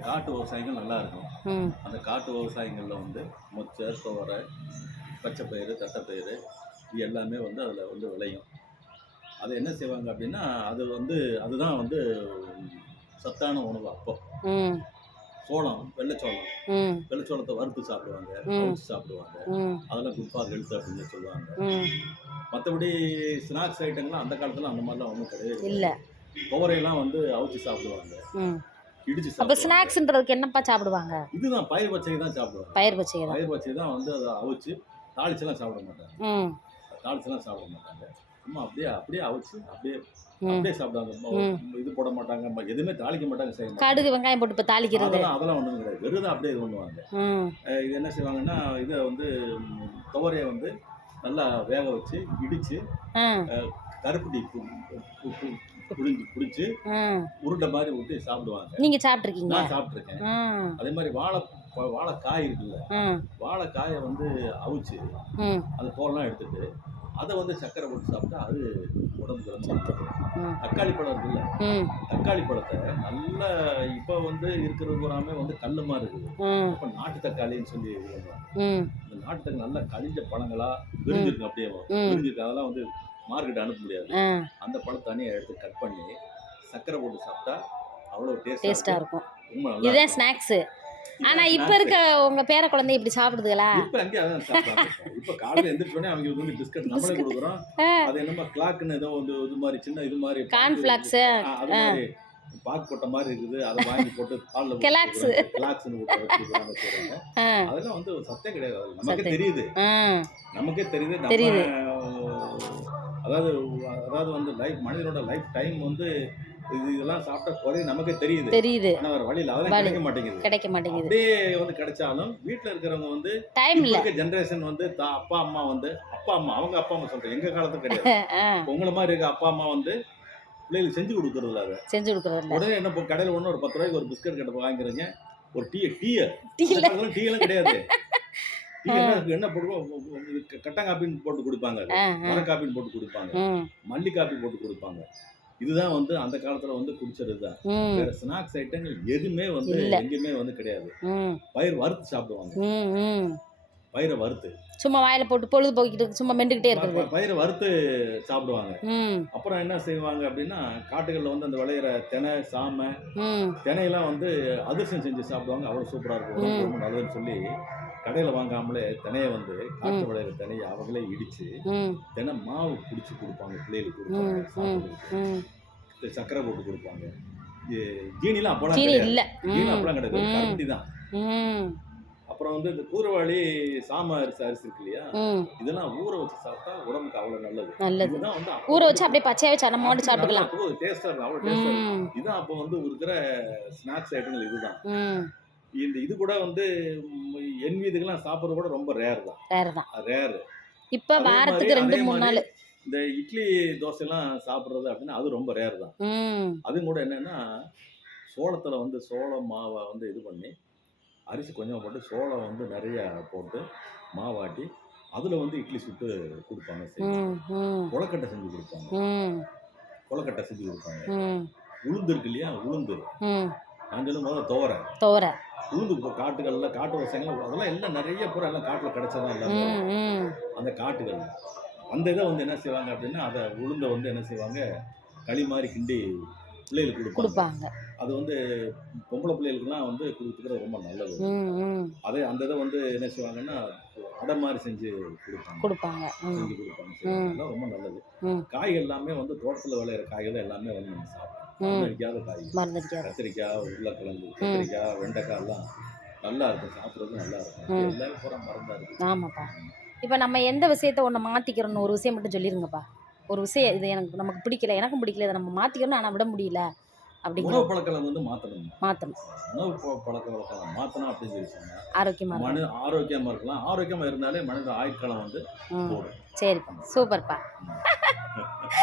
காட்டு விவசாயங்கள் நல்லா இருக்கும். அந்த காட்டு விவசாயங்களில் வந்து மொச்சை துவரை பச்சைப்பயிறு தட்டைப்பயிறு இது எல்லாமே வந்து அதில் வந்து விளையும். அது என்ன செய்வாங்க அப்படின்னா அது வந்து அதுதான் வந்து சத்தான உணவு அப்போ. சோளம் வெள்ளைச்சோளம் வெள்ளைச்சோளத்தை வறுத்து சாப்பிடுவாங்க. அவிச்சு சாப்பிடுவாங்க. அதெல்லாம் குட் ஃபார் ஹெல்த் அப்படின்னு சொல்லுவாங்க. மற்றபடி ஸ்நாக்ஸ் ஐட்டங்கள்லாம் அந்த காலத்தில் அந்த மாதிரிலாம் ஒன்றும் கிடையாது. இல்லை. துவரையெல்லாம் வந்து அவிச்சு சாப்பிடுவாங்க. இடிச்சு அப்போ ஸ்நாக்ஸ்ன்றதுக்கு என்னப்பா சாப்பிடுவாங்க? இதுதான் பயிர் பச்சை தான் சாப்பிடுவாங்க. பயிர் பச்சை தான். பயிர் பச்சை தான் வந்து அதை அவிச்சு தாளிச்செல்லாம் சாப்பிட மாட்டாங்க. ம். தாளிச்செல்லாம் சாப்பிட மாட்டாங்க. சும்மா அப்படியே அப்படியே அவிச்சு அப்படியே அப்படியே சாப்பிடுவாங்க இது போட மாட்டாங்க. எதுவுமே தாளிக்க மாட்டாங்க செய்ய கடுகு வெங்காயம் போட்டு இப்போ தாளிக்கிறது. அதெல்லாம் ஒன்றும் கிடையாது. வெறும் அப்படியே இது பண்ணுவாங்க. இது என்ன செய்வாங்கன்னா இதை வந்து துவரையை வந்து நல்லா வேக வச்சு இடிச்சு ஆ கருப்பட்டி பு- பு- பு- புழிஞ்சு பிடிச்சி உருண்டை மாதிரி ஊற்றி சாப்பிடுவாங்க. நீங்கள் சாப்பிட்ருக்கீங்க நான் சாப்பிட்ருக்கேன் ம் அதே மாதிரி வாழை வாழைக்காய் இருக்குல்ல வாழைக்காயை வந்து அவிச்சு அந்த தோலெல்லாம் எடுத்துட்டு அதை வந்து சக்கரை போட்டு சாப்பிட்டா அது உடம்புக்கு ரொம்ப தக்காளி பழம் இருக்குல்ல தக்காளி பழத்தை நல்ல இப்போ வந்து இருக்கிறது பூராமே வந்து கல்லுமா இருக்குது. ம் இப்போ நாட்டு தக்காளின்னு சொல்லி இந்த நாட்டு தக்காளி நல்லா கழிஞ்ச பழங்களா விரிஞ்சிருக்கு அப்படியே. விரிஞ்சிருக்கு அதெல்லாம் வந்து மார்க்கெட் அனுப்ப முடியாது. அந்த பழம் தனியாக எடுத்து கட் பண்ணி சக்கரை போட்டு சாப்பிட்டா அவ்வளோ டேஸ்ட்டாக இருக்கும். இதுதான். ஸ்நாக்ஸு ஆனால் இப்போ. இருக்க உங்கள் பேர குழந்தை இப்படி சாப்பிடுதுகளா? இப்ப அங்கே அதான் இப்ப காலையில எந்திரிச்சோடனே அவங்களுக்கு வந்து பிஸ்கட் நம்மளே கொடுக்குறோம். அது என்னமோ கிளாக்னு ஏதோ வந்து இது மாதிரி சின்ன இது மாதிரி கார்ன்ஃப்ளாக்ஸு ஆ, அது மாதிரி பாக்கு கொட்டை மாதிரி இருக்குது. அதை வாங்கி போட்டு பால்ல செய்றாங்க. ஆ. அதெல்லாம் வந்து ஒரு சத்தம் கிடையாது. நமக்கு. தெரியுது. நமக்கே தெரியுது. நம்ம தெரியுது. அதாவது அதாவது வந்து லைஃப் மனிதனோட லைஃப் டைம் வந்து இது இதெல்லாம் சாப்பிட்டா குறை நமக்கே தெரியுது. தெரியுது. ஆனா வேற வழியில் அதெல்லாம். கிடைக்க மாட்டேங்குது. கிடைக்க மாட்டேங்குது. அப்படியே வந்து கிடைச்சாலும் வீட்டுல இருக்கிறவங்க வந்து டைம் இல்லை. ஜெனரேஷன் வந்து அப்பா அம்மா வந்து அப்பா அம்மா அவங்க அப்பா அம்மா சொல்றேன். எங்க காலத்துல கிடையாது. உங்களை மாதிரி இருக்க அப்பா அம்மா வந்து பிள்ளைகளுக்கு செஞ்சு கொடுக்கறதுல அதை. செஞ்சு கொடுக்குறதில்ல உடனே என்ன கடையில் ஒன்று ஒரு பத்து ரூபாய்க்கு ஒரு பிஸ்கட் கடை வாங்குறீங்க ஒரு டீ டீல டீ எல்லாம் கிடையாது. டீ என்ன போடுவோம் கட்டா காப்பின்னு போட்டு கொடுப்பாங்க அது. ஆ ஆ. மர காப்பின்னு போட்டு கொடுப்பாங்க. மல்லி காப்பி போட்டு கொடுப்பாங்க. இதுதான் வந்து அந்த காலத்துல வந்து குடிச்சது தான் வேற ஸ்நாக்ஸ் ஐட்டங்கள் எதுவுமே வந்து. எங்கேயுமே வந்து கிடையாது. பயிர் வறுத்து சாப்பிடுவாங்க. பயிரை வறுத்து. சும்மா வாயில போட்டு பொழுது போக்கிட்டு சும்மா மெண்டுக்கிட்டே இருக்கிறது. பயிரை வறுத்து சாப்பிடுவாங்க. அப்புறம் என்ன செய்வாங்க அப்படின்னா காட்டுகளில் வந்து அந்த விளையிற தினை சாமை தினையெல்லாம் வந்து அதிர்ஷ்டம் செஞ்சு சாப்பிடுவாங்க. அவ்வளோ சூப்பராக இருக்கும். ரொம்ப நல்லதுன்னு சொல்லி கடையில் வாங்காமலே தினையை வந்து காட்டு விளையிற தினையை அவங்களே இடித்து தினை மாவு பிடிச்சி கொடுப்பாங்க. பிள்ளைகளுக்கு கொடுப்பாங்க. சக்கரை போட்டு கொடுப்பாங்க. ஜீனிலாம் அப்போலாம் கிடையாது. ஜீனி அப்போலாம் கிடையாது. கருப்பட்டி தான். அப்புறம் வந்து இந்த கூரவாளி சாம அரிசி அரிசி இருக்கு இல்லையா? இதெல்லாம் ஊற வச்சு சாப்பிட்டா உடம்புக்கு அவ்வளோ நல்லது. நல்லது. ஊற வச்சு அப்படியே பச்சையாக வச்சு நம்ம மட்டும் சாப்பிட்டுக்கலாம். டேஸ்டாக இருக்கும். அவ்வளோ டேஸ்டாக இருக்கும். ம். இதுதான் அப்போ வந்து இருக்கிற ஸ்நாக்ஸ் ஐட்டங்கள் இதுதான். இந்த இது கூட வந்து என் வீதுக்கெல்லாம் சாப்பிட்றது கூட ரொம்ப ரேர் தான். வேறு தான். ரேர் இப்போ வாரத்துக்கு ரெண்டு மூணு நாள். இந்த இட்லி தோசைலாம் சாப்பிட்றது அப்படின்னா அது ரொம்ப ரேர் தான். அதுவும் கூட என்னன்னா சோளத்தில் வந்து சோளம் மாவை வந்து இது பண்ணி அரிசி கொஞ்சம் போட்டு சோளம் வந்து நிறைய போட்டு மாவாட்டி அதில் வந்து இட்லி சுட்டு கொடுப்பாங்க கொழக்கட்டை செஞ்சு கொடுப்பாங்க. ம். கொழக்கட்டை செஞ்சு கொடுப்பாங்க. உளுந்து இருக்கு இல்லையா? உளுந்து. நான் சொல்லும் போது துவரை தோரை. உளுந்து காட்டுகளில் காட்டு விவசாயங்கள் அதெல்லாம் எல்லாம் நிறைய பூரா எல்லாம் காட்டில் கிடைச்சதான் எல்லாமே. அந்த காட்டுகள். அந்த இதை வந்து என்ன செய்வாங்க அப்படின்னா அதை உளுந்தை வந்து என்ன செய்வாங்க? களி மாதிரி கிண்டி பிள்ளைகளுக்கு கொடுப்பாங்க. அது வந்து பொம்பளை பிள்ளைகளுக்குலாம் வந்து கொடுத்துக்கிறது ரொம்ப நல்லது. அதே அந்த இதை வந்து என்ன செய்வாங்கன்னா அடை மாதிரி செஞ்சு கொடுப்பாங்க. கொடுப்பாங்க. செஞ்சு கொடுப்பாங்க. ரொம்ப நல்லது. காய்கள் எல்லாமே வந்து தோட்டத்தில் விளையிற காய்கள் எல்லாமே வந்து நம்ம சாப்பிடலாம் காய். கத்திரிக்காய் உருளைக்கிழங்கு கத்திரிக்காய் வெண்டைக்காய் எல்லாம் நல்லா இருக்கும். சாப்பிட்றது நல்லா இருக்கும். எல்லாமே பூரா மருந்தா இருக்கு. ஆமாப்பா. இப்போ நம்ம எந்த விஷயத்த ஒன்று மாற்றிக்கிறோன்னு ஒரு விஷயம் மட்டும் சொல்லிருங்கப்பா. ஒரு விஷயம் இது எனக்கு நமக்கு பிடிக்கல எனக்கும் பிடிக்கல இதை நம்ம மாற்றிக்கணும் ஆனால் விட முடியல அப்படிங்கிற பழக்கம் வந்து மாற்றணும் மாற்றணும் உணவு பழக்க வழக்கம் மாற்றணும் அப்படின்னு சொல்லி சொன்னா ஆரோக்கியமாக இருக்கும் மனு ஆரோக்கியமா இருக்கலாம். ஆரோக்கியமா இருந்தாலே மனித ஆயுட்காலம் வந்து சரிப்பா சூப்பர்ப்பா.